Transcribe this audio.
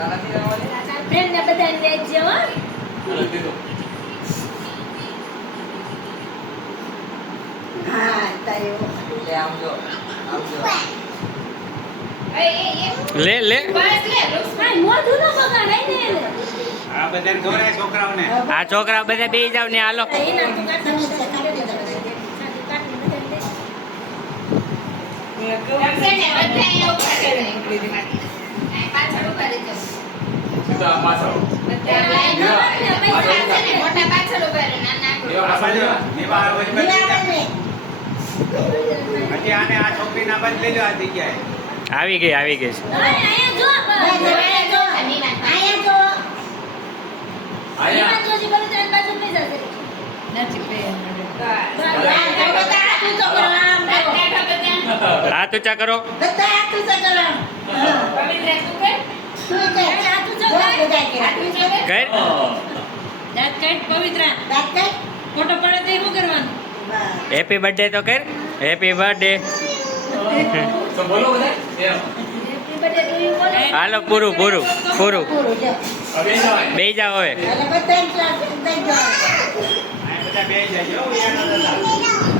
Friend ને બધાને વેચજો હો. હા તાયો લે આવજો લે લે બસ લે લુક્સમાં મોઢું નો બગાડાય ને એને. આ બધાને ખવડાય છોકરાઓને. આ છોકરા બધા બેસી જાવ ને હાલો. એના તું કાઢી દે કાઢી દે પાછળ ઉભા રહેજો. સીધા પાછળ મોટા પાછળ ઉભા રહે નાના આ બાજુ નીવા આ બાજુ નિરાબને હજી આને આ છોકરીને આ બાજુ લઈ લો આ જગ્યાએ. આવી ગઈ છે અહીંયા જો આયા જો આયા નીના જોજી બોલે તો એની બાજુ નહીં જશે. હાથ ઊંચા કરો. બધા આટલું છે કરો શું કે બધા કે કર દાંત કઈ હેપી બર્થડે તો કર. Happy birthday. તો બોલો બધા હાલો પૂરું પૂરું પૂરું. પૂરું જો હવે જવાય બેસી જાવ હવે. એટલે બધા આ બધા બેસી જાય.